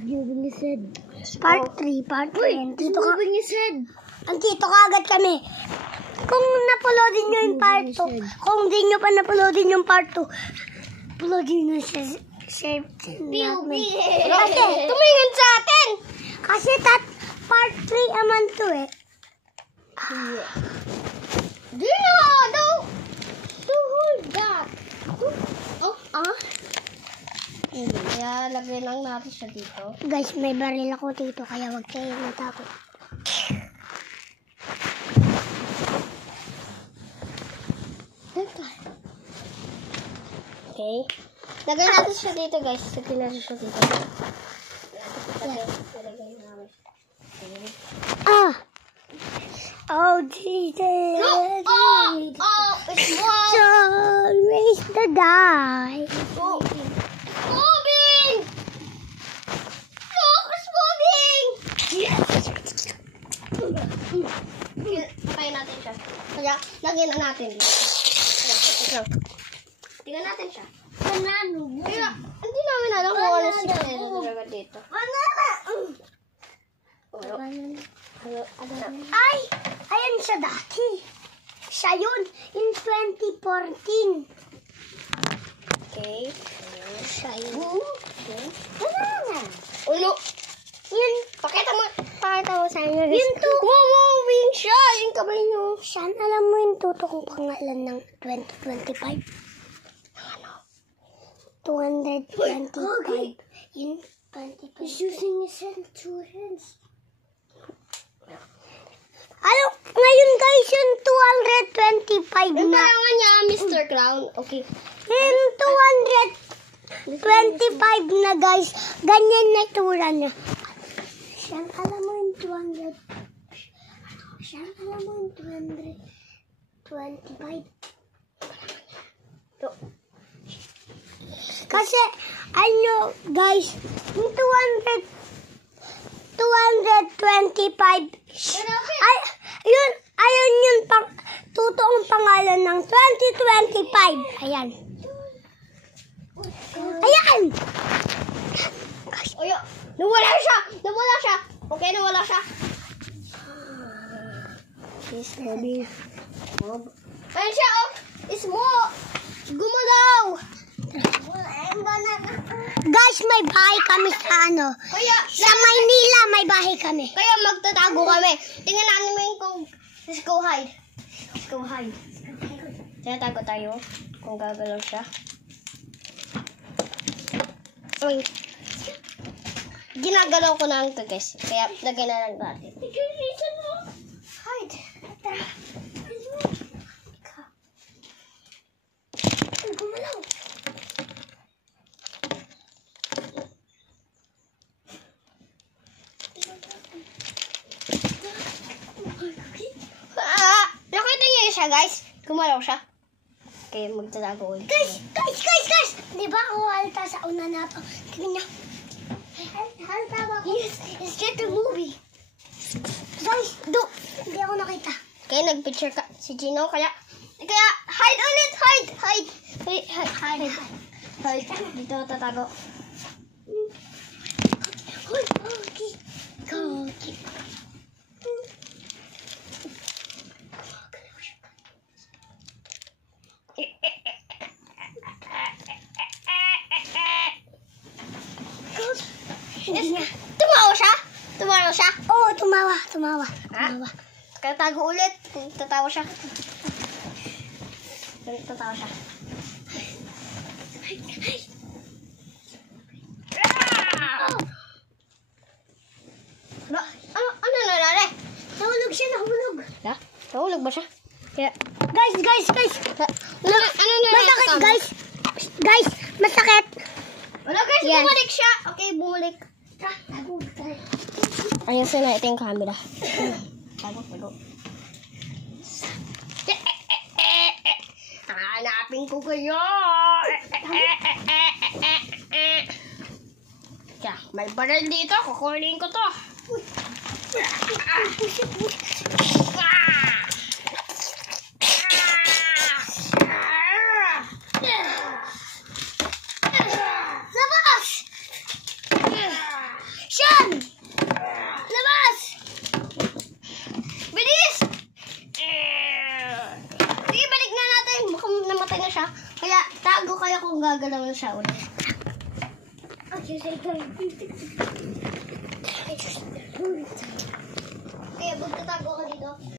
Moving his head. Part 3, part 3. Moving his head. Andito ka agad kami. Kung napulodin nyo yung part 2, kung di nyo pa napulodin yung part 2, uploadin nyo sa namin. Kasi, tumingin sa atin! Kasi part 3 naman to eh. Don't hold that. Kaya lagay lang natin siya dito. Guys, may baril ako dito, kaya wag kayo matakot. Okay. Lagay natin siya dito, guys. Lagay natin siya dito. Oh, Jesus. It's wrong. So, raise the die. Moving! Look, it's moving! Patayin natin siya. Kaya, lagyan na natin dito. Tingnan natin siya. Kaya, hindi namin alam kung ano si Kaya talaga dito. Ay! Ayan siya dati. Siya yun. In 2014. Okay. Siya yun. Ulo. Yun. Pakita mo sa inyo. Yun to. Moving siya. Yung kamay nyo. Saan alam mo yung tutong pangalan ng 2025? Ano? 225. Yun, 2025. He's using his hand, 2 hands. Ano? Ngayon guys, yung 225 Yung na. kailangan niya, Mr. Clown. Okay. Yung 225 na guys. Ganyan na tura niya. Saan alam mo yung 200? Saan alam mo yung 225? Kasi, ano, guys, yung 225, ay, yun, ayun yung totoong pangalan ng 2025. Ayan. Ayan! Oyo, nawala siya! Nawala siya! Okay, nawala siya. Yes, baby. Ayun siya, oh! Gumalaw! Guys, may bahay kami sa ano. Kaya, Sa Maynila, may bahay kami. kaya magtatago kami. Tingnan natin mo yung kung... Let's go hide. Let's go hide. Tinatago tayo kung gagalaw siya. Uy. Ginagalaw ko na ang to, guys. Kaya, lagay na lang natin. Hide. Gumalaw. Nakita niyo siya, guys. Gumalaw siya. Kaya magtatago ulit. Guys! Di ba ako halta sa una na to? Tingnan niyo. Halta ba ako? Yes, it's just a movie. Guys, hindi ako nakita. Kaya nag-picture ka si Gino, kaya hide ulit, hide. Dito tatago. Hoy, okay. Okay. Tumawa siya? Oo, tumawa. Kaya tago ulit. Tatawa siya. Ano nangyari? Nahulog siya. Nahulog ba siya? Kaya, Guys. ano nangyari? Masakit, guys. Masakit. Wala guys, Yan. bumalik siya. Okay, bumalik. Ayun sila, ito yung camera. Tago. Hanapin ko kayo. Kaya, may baril dito. Kukunin ko to. na siya. Kaya tago kayo kung gagalaw na siya ulit. Kaya magtatago ka dito.